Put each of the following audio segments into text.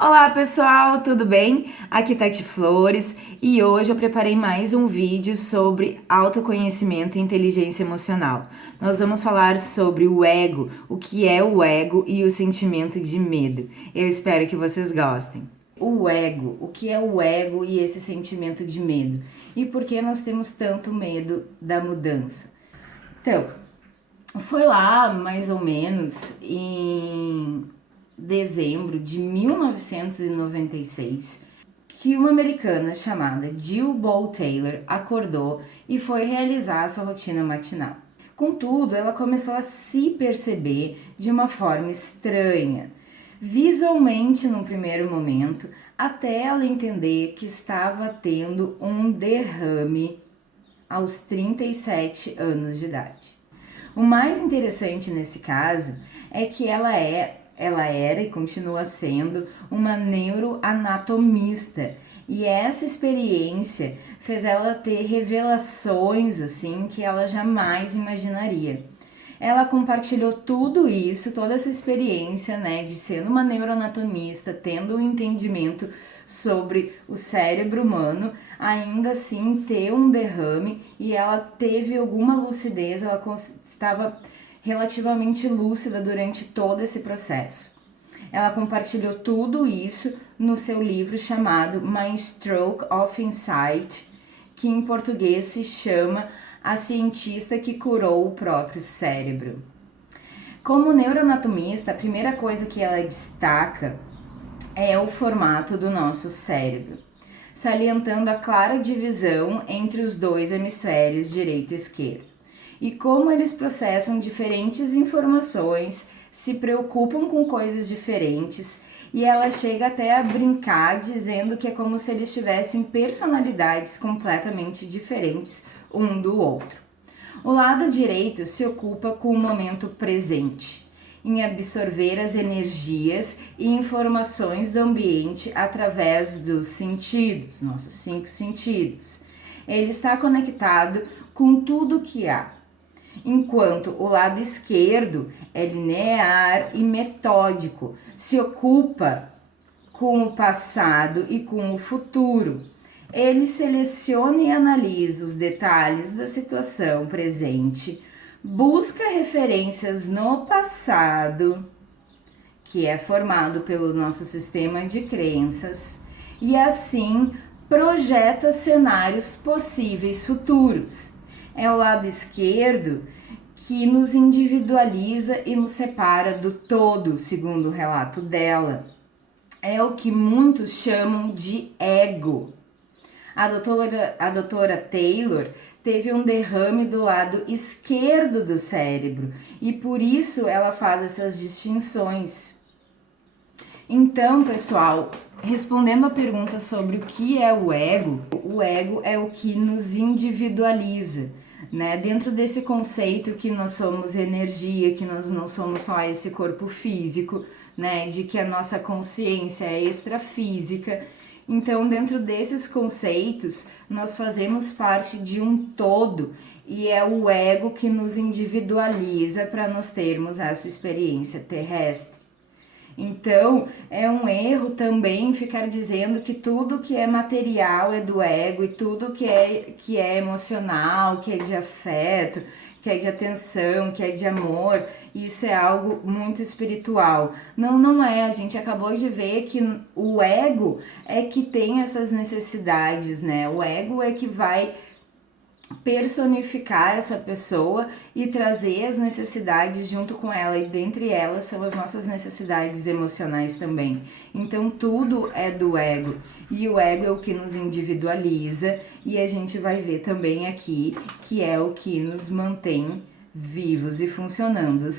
Olá pessoal, tudo bem? Aqui Tati Flores e hoje eu preparei mais um vídeo sobre autoconhecimento e inteligência emocional. Nós vamos falar sobre o ego, o que é o ego e o sentimento de medo. Eu espero que vocês gostem. O ego, o que é o ego e esse sentimento de medo? E por que nós temos tanto medo da mudança? Então, foi lá mais ou menos em dezembro de 1996 que uma americana chamada Jill Bolte Taylor acordou e foi realizar a sua rotina matinal. Contudo, ela começou a se perceber de uma forma estranha, visualmente num primeiro momento, até ela entender que estava tendo um derrame aos 37 anos de idade. O mais interessante nesse caso é que ela era e continua sendo uma neuroanatomista, e essa experiência fez ela ter revelações assim que ela jamais imaginaria. Ela compartilhou tudo isso, toda essa experiência, né, de ser uma neuroanatomista, tendo um entendimento sobre o cérebro humano, ainda assim ter um derrame, e ela teve alguma lucidez, ela estava relativamente lúcida durante todo esse processo. Ela compartilhou tudo isso no seu livro chamado My Stroke of Insight, que em português se chama A Cientista que Curou o Próprio Cérebro. Como neuroanatomista, a primeira coisa que ela destaca é o formato do nosso cérebro, salientando a clara divisão entre os dois hemisférios direito e esquerdo, e como eles processam diferentes informações, se preocupam com coisas diferentes, e ela chega até a brincar dizendo que é como se eles tivessem personalidades completamente diferentes um do outro. O lado direito se ocupa com o momento presente, em absorver as energias e informações do ambiente através dos sentidos, nossos 5 sentidos. Ele está conectado com tudo que há, enquanto o lado esquerdo é linear e metódico, se ocupa com o passado e com o futuro. Ele seleciona e analisa os detalhes da situação presente, busca referências no passado, que é formado pelo nosso sistema de crenças, e assim projeta cenários possíveis futuros. É o lado esquerdo que nos individualiza e nos separa do todo, segundo o relato dela. É o que muitos chamam de ego. A doutora Taylor teve um derrame do lado esquerdo do cérebro e por isso ela faz essas distinções. Então, pessoal, respondendo a pergunta sobre o que é o ego é o que nos individualiza, né? Dentro desse conceito que nós somos energia, que nós não somos só esse corpo físico, né? De que a nossa consciência é extrafísica. Então, dentro desses conceitos, nós fazemos parte de um todo e é o ego que nos individualiza para nós termos essa experiência terrestre. Então, é um erro também ficar dizendo que tudo que é material é do ego e tudo que é emocional, que é de afeto, que é de atenção, que é de amor, isso é algo muito espiritual. Não, não é. A gente acabou de ver que o ego é que tem essas necessidades, né? O ego é que vai personificar essa pessoa e trazer as necessidades junto com ela, e dentre elas são as nossas necessidades emocionais também. Então tudo é do ego, e o ego é o que nos individualiza, e a gente vai ver também aqui que é o que nos mantém vivos e funcionando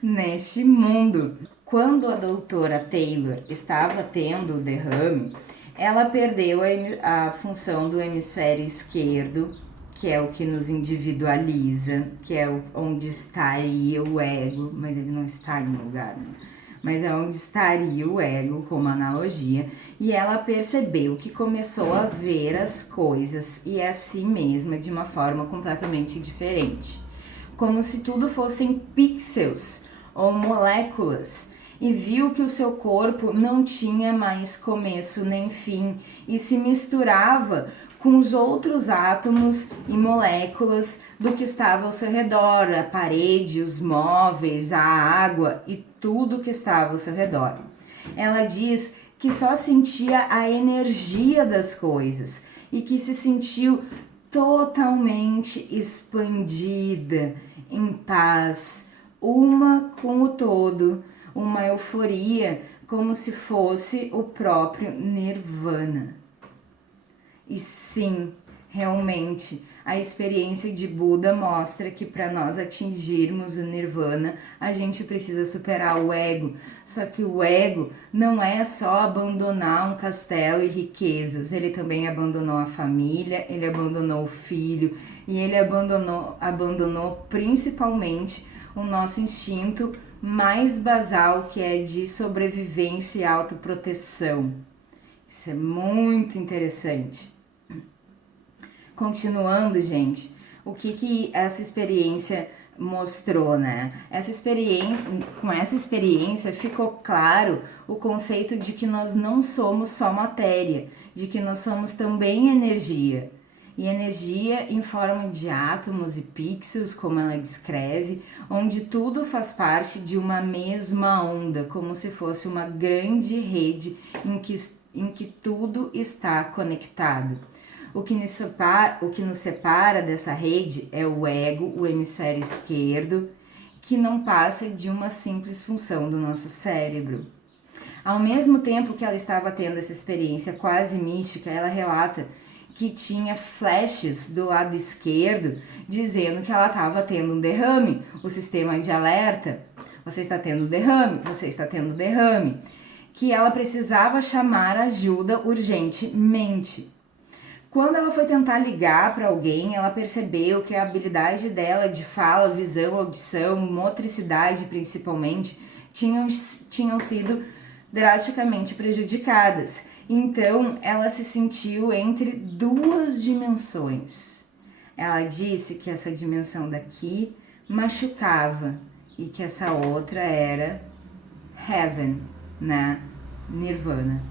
neste mundo. Quando a doutora Taylor estava tendo o derrame, ela perdeu a função do hemisfério esquerdo, que é o que nos individualiza, que é onde estaria o ego, mas ele não está em lugar, né? Mas é onde estaria o ego, como analogia, e ela percebeu que começou a ver as coisas e a si mesma de uma forma completamente diferente, como se tudo fossem pixels ou moléculas, e viu que o seu corpo não tinha mais começo nem fim e se misturava com os outros átomos e moléculas do que estava ao seu redor, a parede, os móveis, a água e tudo que estava ao seu redor. Ela diz que só sentia a energia das coisas e que se sentiu totalmente expandida, em paz, uma com o todo, uma euforia como se fosse o próprio Nirvana. E sim, realmente, a experiência de Buda mostra que para nós atingirmos o Nirvana, a gente precisa superar o ego. Só que o ego não é só abandonar um castelo e riquezas, ele também abandonou a família, ele abandonou o filho e ele abandonou principalmente o nosso instinto mais basal, que é de sobrevivência e autoproteção. Isso é muito interessante. Continuando, gente, o que essa experiência mostrou, né? Com essa experiência ficou claro o conceito de que nós não somos só matéria, de que nós somos também energia. E energia em forma de átomos e pixels, como ela descreve, onde tudo faz parte de uma mesma onda, como se fosse uma grande rede em que tudo está conectado. O que nos separa dessa rede é o ego, o hemisfério esquerdo, que não passa de uma simples função do nosso cérebro. Ao mesmo tempo que ela estava tendo essa experiência quase mística, ela relata que tinha flashes do lado esquerdo dizendo que ela estava tendo um derrame. O sistema de alerta, você está tendo derrame, você está tendo derrame. Que ela precisava chamar ajuda urgentemente. Quando ela foi tentar ligar para alguém, ela percebeu que a habilidade dela de fala, visão, audição, motricidade principalmente, tinham sido drasticamente prejudicadas. Então, ela se sentiu entre duas dimensões. Ela disse que essa dimensão daqui machucava e que essa outra era Heaven, né? Nirvana.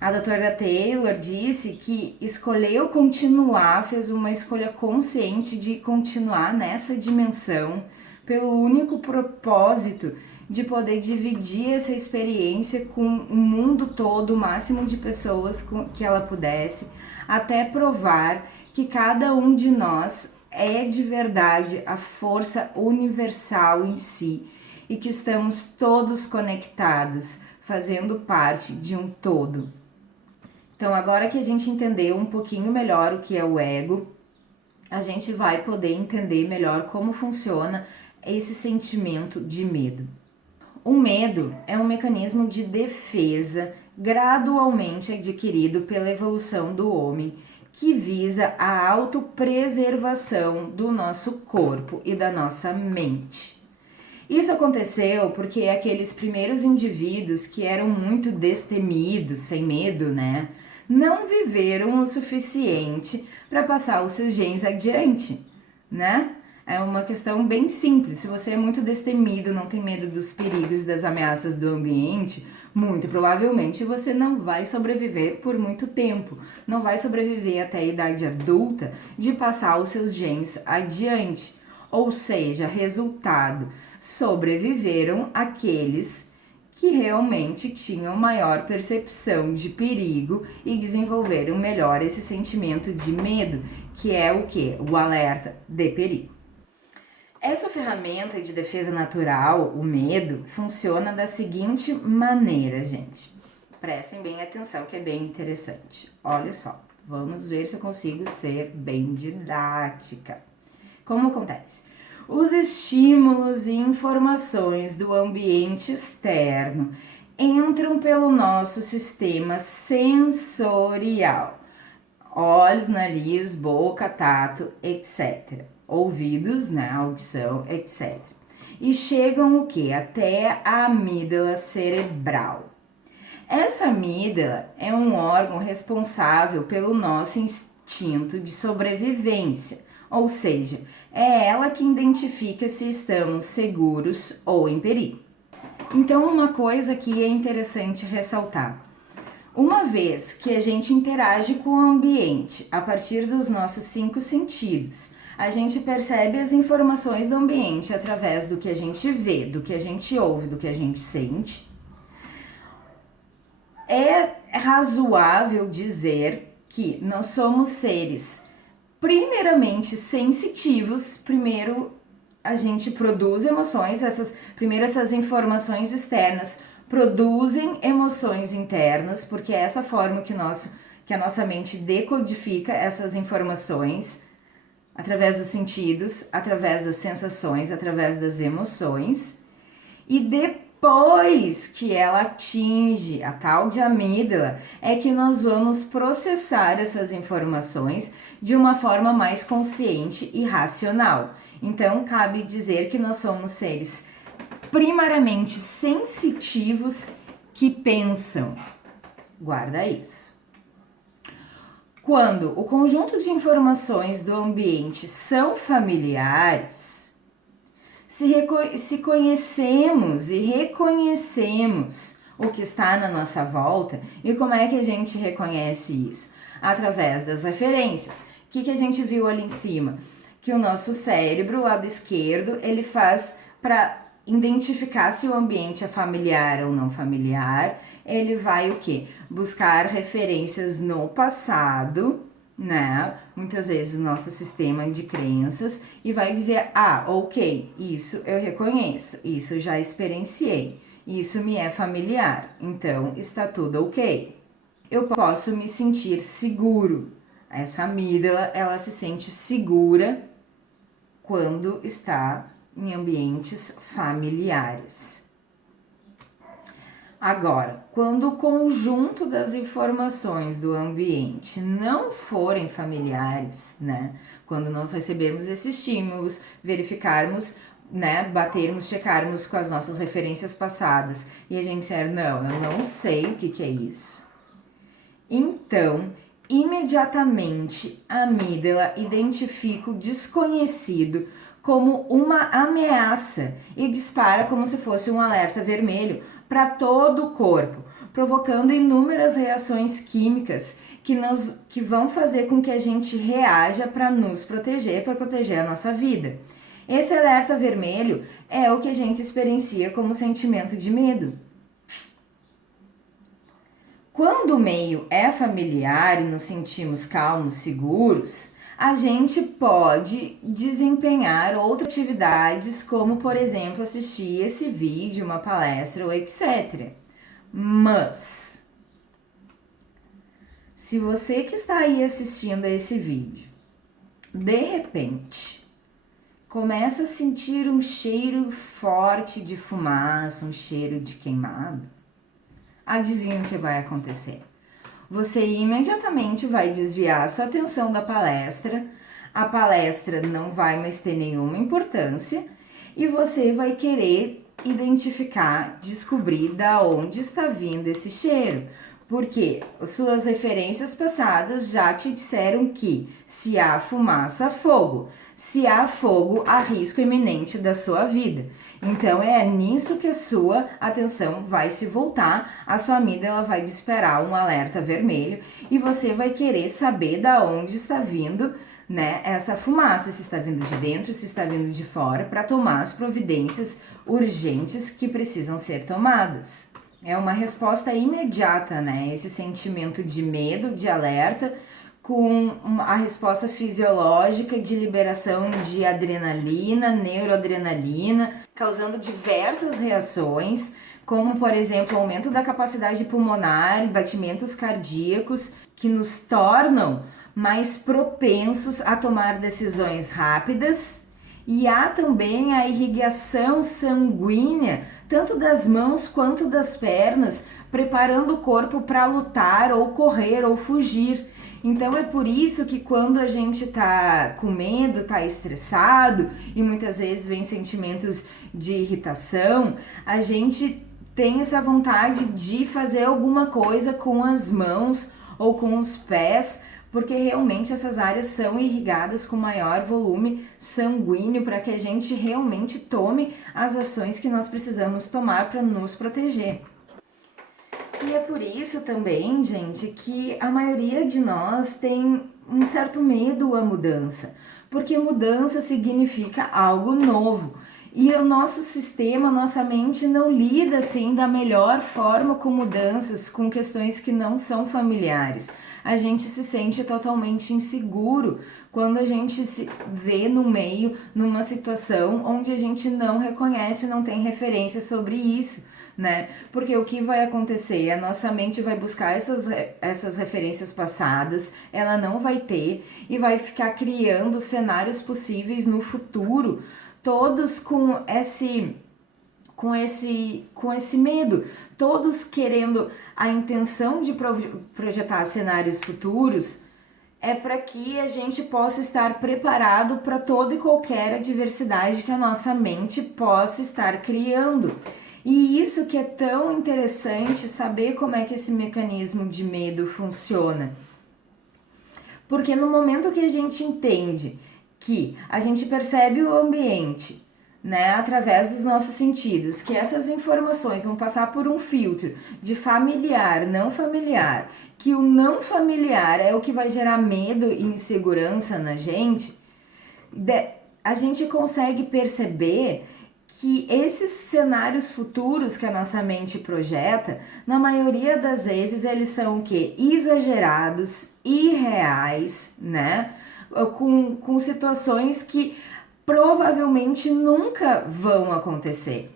A doutora Taylor disse que escolheu continuar, fez uma escolha consciente de continuar nessa dimensão pelo único propósito de poder dividir essa experiência com o mundo todo, o máximo de pessoas que ela pudesse, até provar que cada um de nós é de verdade a força universal em si e que estamos todos conectados, fazendo parte de um todo. Então, agora que a gente entendeu um pouquinho melhor o que é o ego, a gente vai poder entender melhor como funciona esse sentimento de medo. O medo é um mecanismo de defesa gradualmente adquirido pela evolução do homem, que visa a autopreservação do nosso corpo e da nossa mente. Isso aconteceu porque aqueles primeiros indivíduos que eram muito destemidos, sem medo, né, não viveram o suficiente para passar os seus genes adiante, né? É uma questão bem simples. Se você é muito destemido, não tem medo dos perigos, das ameaças do ambiente, muito provavelmente você não vai sobreviver por muito tempo. Não vai sobreviver até a idade adulta de passar os seus genes adiante. Ou seja, resultado, sobreviveram aqueles que realmente tinham maior percepção de perigo e desenvolveram melhor esse sentimento de medo, que é o quê? O alerta de perigo. Essa ferramenta de defesa natural, o medo, funciona da seguinte maneira, gente. Prestem bem atenção que é bem interessante. Olha só, vamos ver se eu consigo ser bem didática. Como acontece? Os estímulos e informações do ambiente externo entram pelo nosso sistema sensorial. Olhos, nariz, boca, tato, etc. Ouvidos, né, audição, etc. E chegam o quê? Até a amígdala cerebral. Essa amígdala é um órgão responsável pelo nosso instinto de sobrevivência, ou seja, é ela que identifica se estamos seguros ou em perigo. Então, uma coisa que é interessante ressaltar. Uma vez que a gente interage com o ambiente a partir dos nossos 5 sentidos, a gente percebe as informações do ambiente através do que a gente vê, do que a gente ouve, do que a gente sente. É razoável dizer que nós somos seres primeiramente sensitivos. Primeiro a gente produz emoções, essas informações externas produzem emoções internas, porque é essa forma que a nossa mente decodifica essas informações através dos sentidos, através das sensações, através das emoções. E depois que ela atinge a tal de amígdala, é que nós vamos processar essas informações de uma forma mais consciente e racional. Então, cabe dizer que nós somos seres primariamente sensitivos que pensam. Guarda isso. Quando o conjunto de informações do ambiente são familiares, se conhecemos e reconhecemos o que está na nossa volta. E como é que a gente reconhece isso? Através das referências. O que a gente viu ali em cima? Que o nosso cérebro, lado esquerdo, ele faz para identificar se o ambiente é familiar ou não familiar. Ele vai o quê? Buscar referências no passado, né? Muitas vezes o nosso sistema de crenças, e vai dizer, ok, isso eu reconheço, isso eu já experienciei, isso me é familiar, então está tudo ok. Eu posso me sentir seguro. Essa amígdala, ela se sente segura quando está em ambientes familiares. Agora, quando o conjunto das informações do ambiente não forem familiares, né? Quando nós recebermos esses estímulos, verificarmos, né? Batermos, checarmos com as nossas referências passadas e a gente disser, não, eu não sei o que é isso. Então, imediatamente a amígdala identifica o desconhecido como uma ameaça e dispara como se fosse um alerta vermelho para todo o corpo, provocando inúmeras reações químicas que vão fazer com que a gente reaja para nos proteger, para proteger a nossa vida. Esse alerta vermelho é o que a gente experiencia como sentimento de medo. Quando o meio é familiar e nos sentimos calmos, seguros, a gente pode desempenhar outras atividades, como, por exemplo, assistir esse vídeo, uma palestra ou etc. Mas, se você que está aí assistindo a esse vídeo, de repente, começa a sentir um cheiro forte de fumaça, um cheiro de queimado, adivinha o que vai acontecer? Você imediatamente vai desviar a sua atenção da palestra, a palestra não vai mais ter nenhuma importância e você vai querer identificar, descobrir da onde está vindo esse cheiro. Porque suas referências passadas já te disseram que se há fumaça, há fogo. Se há fogo, há risco iminente da sua vida. Então é nisso que a sua atenção vai se voltar, a sua amígdala vai disparar um alerta vermelho e você vai querer saber da onde está vindo, né, essa fumaça, se está vindo de dentro, se está vindo de fora, para tomar as providências urgentes que precisam ser tomadas. É uma resposta imediata, né? Esse sentimento de medo, de alerta, com a resposta fisiológica de liberação de adrenalina, neuroadrenalina, causando diversas reações, como, por exemplo, aumento da capacidade pulmonar, batimentos cardíacos, que nos tornam mais propensos a tomar decisões rápidas. E há também a irrigação sanguínea, tanto das mãos quanto das pernas, preparando o corpo para lutar ou correr ou fugir. Então é por isso que quando a gente tá com medo, tá estressado e muitas vezes vem sentimentos de irritação, a gente tem essa vontade de fazer alguma coisa com as mãos ou com os pés porque realmente essas áreas são irrigadas com maior volume sanguíneo para que a gente realmente tome as ações que nós precisamos tomar para nos proteger. E é por isso também, gente, que a maioria de nós tem um certo medo à mudança, porque mudança significa algo novo. E o nosso sistema, nossa mente não lida assim da melhor forma com mudanças, com questões que não são familiares. A gente se sente totalmente inseguro quando a gente se vê no meio, numa situação onde a gente não reconhece, não tem referência sobre isso, né? Porque o que vai acontecer? A nossa mente vai buscar essas referências passadas, ela não vai ter e vai ficar criando cenários possíveis no futuro, todos com esse medo, todos querendo a intenção de projetar cenários futuros, é para que a gente possa estar preparado para toda e qualquer adversidade que a nossa mente possa estar criando. E isso que é tão interessante, saber como é que esse mecanismo de medo funciona. Porque no momento que a gente entende que a gente percebe o ambiente, né, através dos nossos sentidos, que essas informações vão passar por um filtro de familiar, não familiar, que o não familiar é o que vai gerar medo e insegurança na gente, a gente consegue perceber que esses cenários futuros que a nossa mente projeta, na maioria das vezes eles são o quê? Exagerados, irreais, né? Com situações que provavelmente nunca vão acontecer.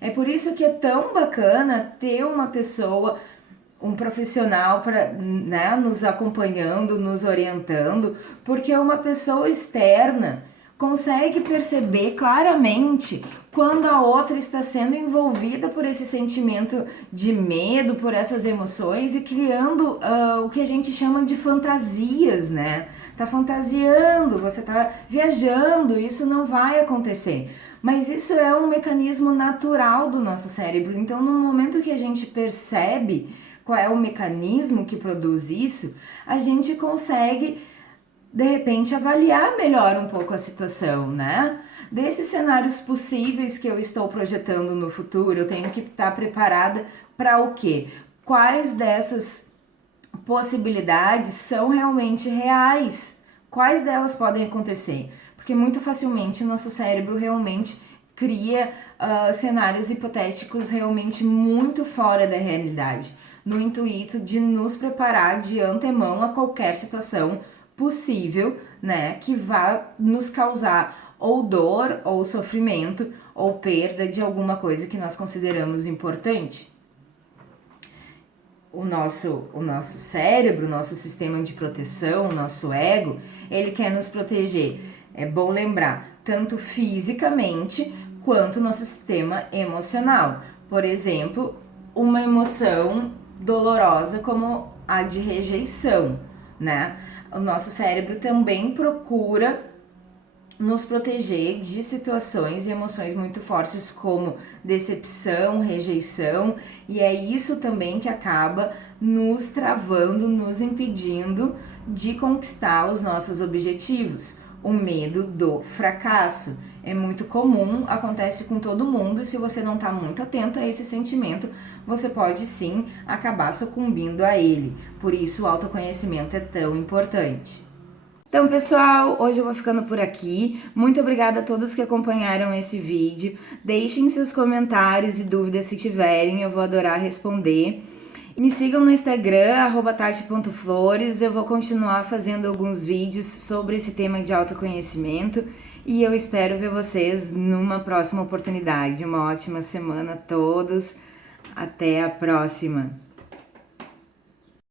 É por isso que é tão bacana ter uma pessoa, um profissional para, né, nos acompanhando, nos orientando, porque uma pessoa externa consegue perceber claramente quando a outra está sendo envolvida por esse sentimento de medo, por essas emoções e criando o que a gente chama de fantasias, né? Tá fantasiando, você tá viajando, isso não vai acontecer. Mas isso é um mecanismo natural do nosso cérebro. Então, no momento que a gente percebe qual é o mecanismo que produz isso, a gente consegue de repente avaliar melhor um pouco a situação, né? Desses cenários possíveis que eu estou projetando no futuro, eu tenho que estar preparada para o quê? Quais dessas possibilidades são realmente reais? Quais delas podem acontecer? Porque muito facilmente o nosso cérebro realmente cria cenários hipotéticos realmente muito fora da realidade, no intuito de nos preparar de antemão a qualquer situação possível, né, que vá nos causar ou dor, ou sofrimento, ou perda de alguma coisa que nós consideramos importante. O nosso cérebro, o nosso sistema de proteção, o nosso ego, ele quer nos proteger. É bom lembrar, tanto fisicamente quanto no sistema emocional. Por exemplo, uma emoção dolorosa como a de rejeição, né? O nosso cérebro também procura nos proteger de situações e emoções muito fortes como decepção, rejeição, e é isso também que acaba nos travando, nos impedindo de conquistar os nossos objetivos. O medo do fracasso é muito comum, acontece com todo mundo, e se você não está muito atento a esse sentimento, você pode sim acabar sucumbindo a ele. Por isso o autoconhecimento é tão importante. Então, pessoal, hoje eu vou ficando por aqui. Muito obrigada a todos que acompanharam esse vídeo. Deixem seus comentários e dúvidas se tiverem, eu vou adorar responder. Me sigam no Instagram, @tati.flores. Eu vou continuar fazendo alguns vídeos sobre esse tema de autoconhecimento e eu espero ver vocês numa próxima oportunidade. Uma ótima semana a todos. Até a próxima!